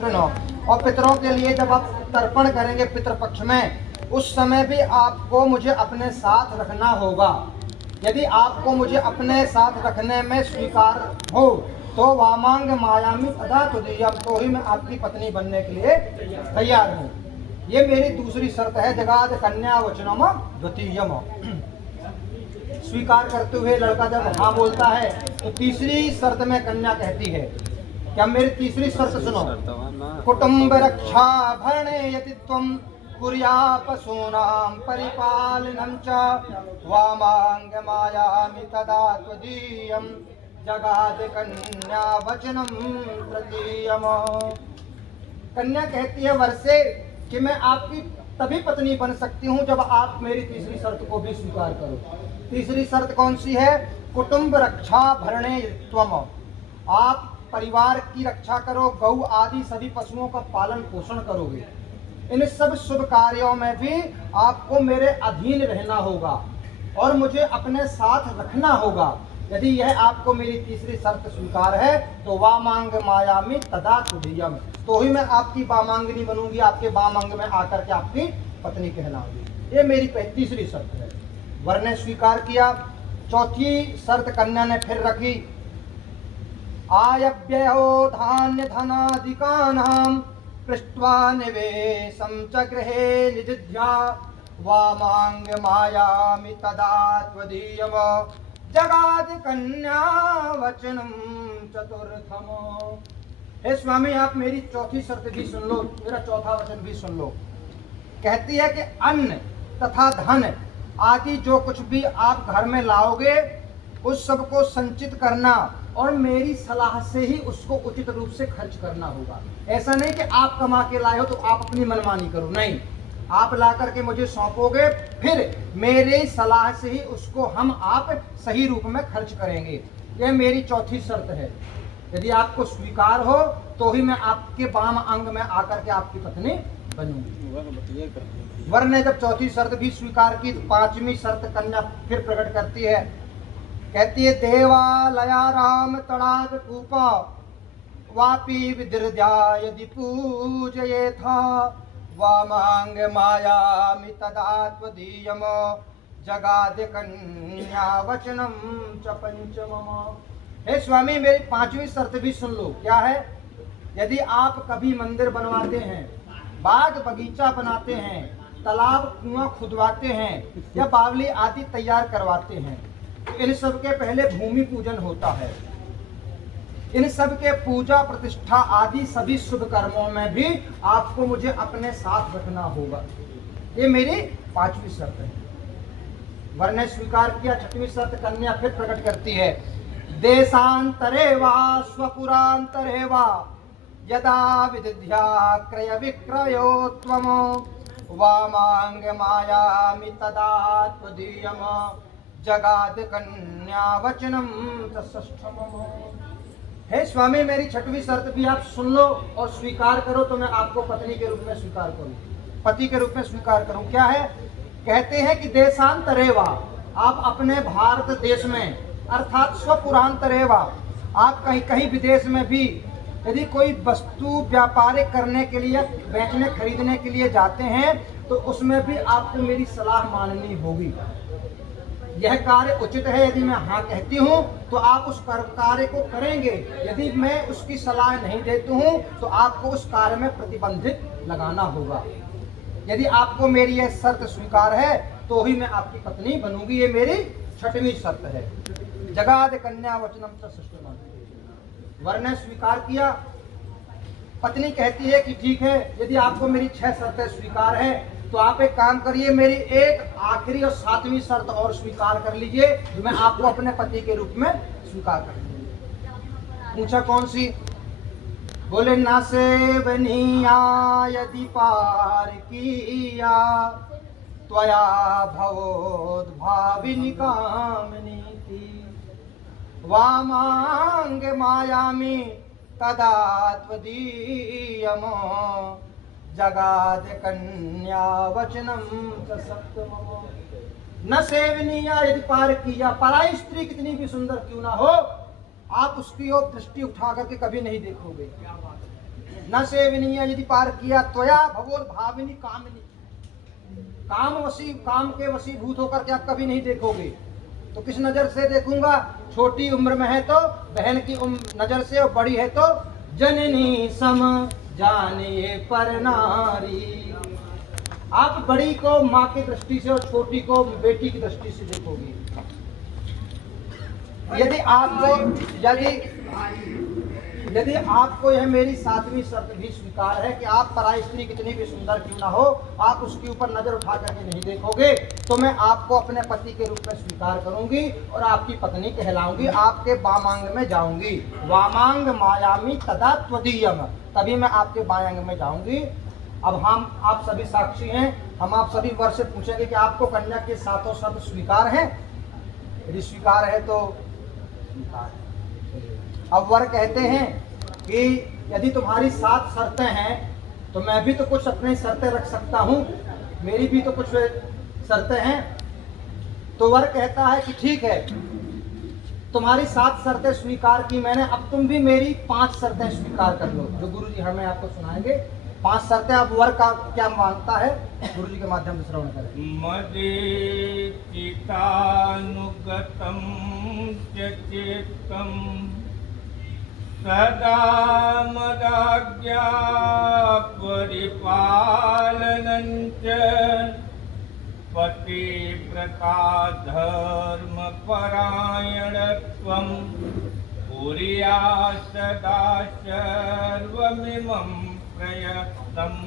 सुनो, और पितरों के लिए जब आप तर्पण करेंगे पितृपक्ष में, उस समय भी आपको मुझे अपने साथ रखना होगा। यदि आपको मुझे अपने साथ रखने में स्वीकार हो तो वामांग मायामी तदा तुदीयम, तो ही मैं आपकी पत्नी बनने के लिए तैयार हूँ। ये मेरी दूसरी शर्त है। जगाद कन्या वचनम द्वितीयम। स्वीकार करते हुए लड़का जब हाँ बोलता है तो तीसरी शर्त में कन्या कहती है, क्या मेरी तीसरी शर्त सुनो। कुटुंब रक्षा भरणे यदि त्वं कुर्या पशूनां परिपालनं च वामांग मायामि तदा त्वदीयं जगाद कन्या वचनम तृतीयम। कन्या कहती है वर से कि मैं आपकी तभी पत्नी बन सकती हूँ जब आप मेरी तीसरी शर्त को भी स्वीकार करो। तीसरी शर्त कौन सी है? कुटुंब रक्षा भरणे त्वम, आप परिवार की रक्षा करो, गौ आदि सभी पशुओं का पालन पोषण करोगे। इन सब शुभ कार्यों में भी आपको मेरे अधीन रहना होगा और मुझे अपने साथ रखना होगा। यदि यह आपको मेरी तीसरी शर्त स्वीकार है तो वामांग मायामी तदा तुदीयम, तो ही मैं आपकी वामांगिनी बनूंगी, आपके वामांग में आकर के आपकी पत्नी कहलाऊंगी। ये मेरी तीसरी शर्त है। वर ने स्वीकार किया। चौथी शर्त कन्या ने फिर रखी, आयव्ययो धान्य धनादिकानां पृष्ट्वा निवेशं च गृहे निजिध्या वामांग मायामि तदा त्वदीयम जगाद कन्या वचनम चतुर्थम। हे स्वामी, आप मेरी चौथी शर्त भी सुन लो, मेरा चौथा वचन भी सुन लो। कहती है कि अन्न तथा धन आदि जो कुछ भी आप घर में लाओगे उस सब को संचित करना और मेरी सलाह से ही उसको उचित रूप से खर्च करना होगा। ऐसा नहीं कि आप कमा के लाए हो तो आप अपनी मनमानी करो, नहीं, आप ला करके मुझे सौंपोगे, फिर मेरी सलाह से ही उसको हम आप सही रूप में खर्च करेंगे। यह मेरी चौथी शर्त है। यदि आपको स्वीकार हो तो ही मैं आपके वाम अंग में आकर के आपकी पत्नी बनूंगी। वर ने जब चौथी शर्त भी स्वीकार की तो पांचवी शर्त कन्या फिर प्रकट करती है। कहती है, देवालया राम तड़ाग कूपा वापी विदृद्या यदि पूजये था वामांग मायामि तदा त्वदीयम जगाद कन्या वचनम च पंचमम। हे स्वामी, मेरी पांचवी शर्त भी सुन लो। क्या है? यदि आप कभी मंदिर बनवाते हैं, बाग बगीचा बनाते हैं, तालाब कुआं खुदवाते हैं या बावली आदि तैयार करवाते हैं, तो इन सब के पहले भूमि पूजन होता है। इन सब के पूजा प्रतिष्ठा आदि सभी शुभ कर्मों में भी आपको मुझे अपने साथ रखना होगा। ये मेरी पांचवी शर्त है। वर ने स्वीकार किया। छठवीं शर्त कन्या फिर प्रकट करती है, देशांतरे वा स्वपुरांतरे वा यदा विदध्या क्रय विक्रयो त्वम वामांग मायामि तदा त्वदीयम जगाद कन्या वचनम षष्ठम। हे स्वामी, मेरी छठवीं शर्त भी आप सुन लो और स्वीकार करो तो मैं आपको पत्नी के रूप में स्वीकार करूं, पति के रूप में स्वीकार करूं। क्या है? कहते हैं कि देशांतरेवा, आप अपने भारत देश में अर्थात स्वपुरांतरेवा, आप कहीं कहीं विदेश में भी यदि कोई वस्तु व्यापारिक करने के लिए, बेचने खरीदने के लिए जाते हैं तो उसमें भी आपको मेरी सलाह माननी होगी। यह कार्य उचित है, यदि मैं हाँ कहती हूँ तो आप उस कार्य को करेंगे। यदि मैं उसकी सलाह नहीं देती हूँ तो आपको उस कार्य में प्रतिबंधित लगाना होगा। यदि आपको मेरी यह शर्त स्वीकार है तो ही मैं आपकी पत्नी बनूंगी। ये मेरी छठवीं शर्त है। जगाद कन्या वचनम च षष्ठम। वर ने स्वीकार किया। पत्नी कहती है कि ठीक है, यदि आपको मेरी 6 शर्तें स्वीकार है तो आप एक काम करिए, मेरी एक आखिरी और 7वीं शर्त और स्वीकार कर लीजिए जो मैं आपको अपने पति के रूप में स्वीकार कर लूंगी। पूछा कौन सी? बोले, ना सेवनिया यदि पार किया त्वया भवोद्भाविनी कामनी वामांग मायामी तदा त्वदीयम जगाद कन्या वचनम सप्तम। न सेवनिया यदि पार किया, पराई स्त्री कितनी भी सुंदर क्यों ना हो, आप उसकी ओर दृष्टि उठा करके कभी नहीं देखोगे। न सेवनीय यदि पार किया त्वया भवोर भाविनी कामिनी, काम के वशीभूत होकर के आप कभी नहीं देखोगे। तो किस नजर से देखूंगा? छोटी उम्र में है तो बहन की नजर से, और बड़ी है तो जननी सम जाने पर नारी। आप बड़ी को माँ की दृष्टि से और छोटी को बेटी की दृष्टि से देखोगे। यदि आपको यह मेरी 7वीं शर्त भी स्वीकार है कि आप पराई स्त्री कितनी भी सुंदर क्यों ना हो, आप उसके ऊपर नजर उठा करके नहीं देखोगे, तो मैं आपको अपने पति के रूप में स्वीकार करूंगी और आपकी पत्नी कहलाऊंगी, आपके वामांग में जाऊंगी। वामांग मायामी तदा त्वदीयम, तभी मैं आपके बायांग में जाऊंगी। अब आप सभी साक्षी हैं, हम आप सभी वर से पूछेंगे कि आपको कन्या के 7 शब्द स्वीकार हैं? यदि स्वीकार है तो स्वीकार। अब वर कहते हैं कि यदि तुम्हारी 7 शर्तें हैं तो मैं भी तो कुछ अपनी शर्तें रख सकता हूँ, मेरी भी तो कुछ शर्तें हैं। तो वर कहता है कि ठीक है, तुम्हारी 7 शर्तें स्वीकार की मैंने, अब तुम भी मेरी 5 शर्तें स्वीकार कर लो, जो गुरु जी हमें आपको सुनाएंगे। 5 शर्तें। अब वर का क्या मानता है, गुरु जी के माध्यम से श्रवण करें। मदे चितानुगतम चेतम सदा मदाज्ञा परिपालनञ्च पतिव्रता धर्मपरायणत्वं कुर्यात् सदा सर्वमिमं प्रयत्नम्।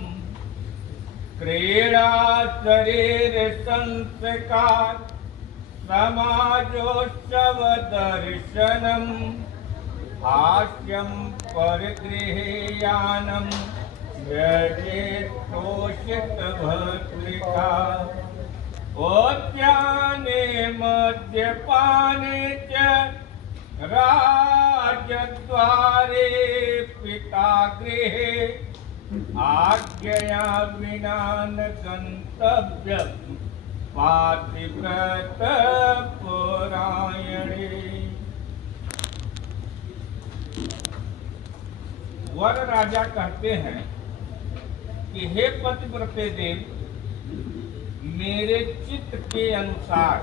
क्रीडा शरीर संस्कार समाजोत्सव दर्शनम् हास्यं परिगृह्यानं व्यजेतोषित भद्रिका उद्याने मद्यपाने च राजद्वारे पिता गृहे आज्ञया विना न गन्तव्यं पातिव्रत परायणे। वर राजा कहते हैं कि हे पतिव्रते देव, मेरे चित्त के अनुसार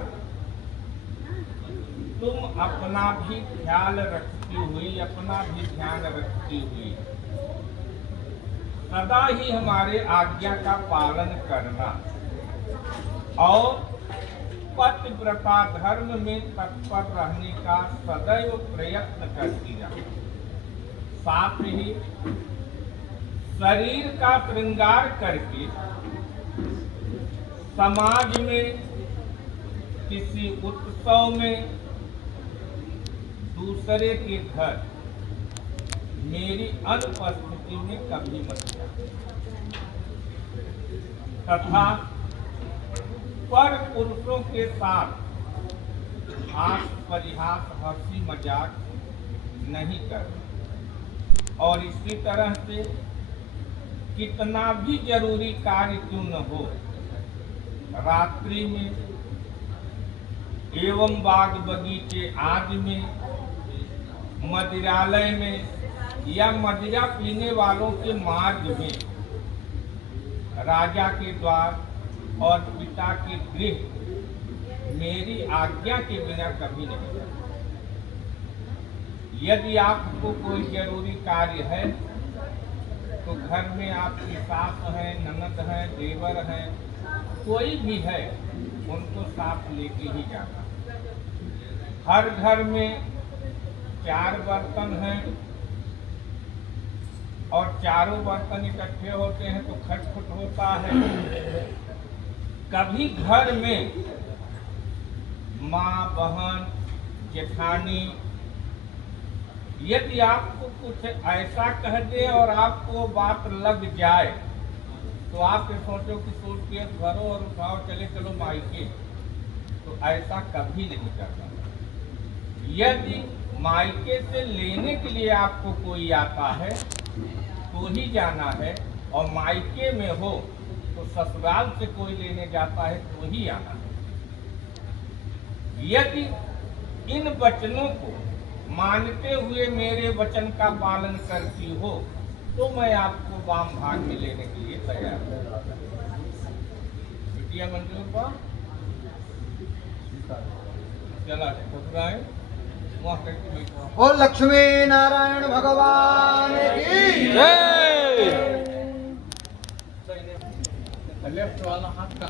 तुम अपना भी ख्याल रखती हुई, अपना भी ध्यान रखती हुई सदा ही हमारे आज्ञा का पालन करना और पतिव्रता धर्म में तत्पर रहने का सदैव प्रयत्न करती रहे। साथ ही शरीर का श्रृंगार करके समाज में किसी उत्सव में दूसरे के घर मेरी अनुपस्थिति में कभी मत जाना तथा पर पुरुषों के साथ हास परिहास हंसी मजाक नहीं करना। और इसी तरह से कितना भी जरूरी कार्य क्यों न हो, रात्रि में एवं बाग बगीचे आदि में, मदिरालय में या मदिरा पीने वालों के मार्ग में, राजा के द्वार और पिता के गृह मेरी आज्ञा के बिना कभी नहीं जाता। यदि आपको कोई जरूरी कार्य है तो घर में आपकी सास है, ननद है, देवर है, कोई भी है, उनको साथ लेके ही जाना। हर घर में 4 बर्तन हैं और चारों बर्तन इकट्ठे होते हैं तो खटखट होता है। कभी घर में माँ, बहन, जेठानी यदि आपको कुछ ऐसा कह दे और आपको बात लग जाए तो आप ये सोचो कि सूटकेस भरो और उठाओ चलो मायके, तो ऐसा कभी नहीं करना। यदि मायके से लेने के लिए आपको कोई आता है तो ही जाना है, और मायके में हो तो ससुराल से कोई लेने जाता है तो ही आना है। यदि इन वचनों को मानते हुए मेरे वचन का पालन करती हो तो मैं आपको वाम भाग में लेने के लिए तैयार हूँ। बिटिया मंजूर बा चला खुदराए वहाँ करके बैठो। ओ लक्ष्मी नारायण भगवान की लेफ्ट वाला हाथ का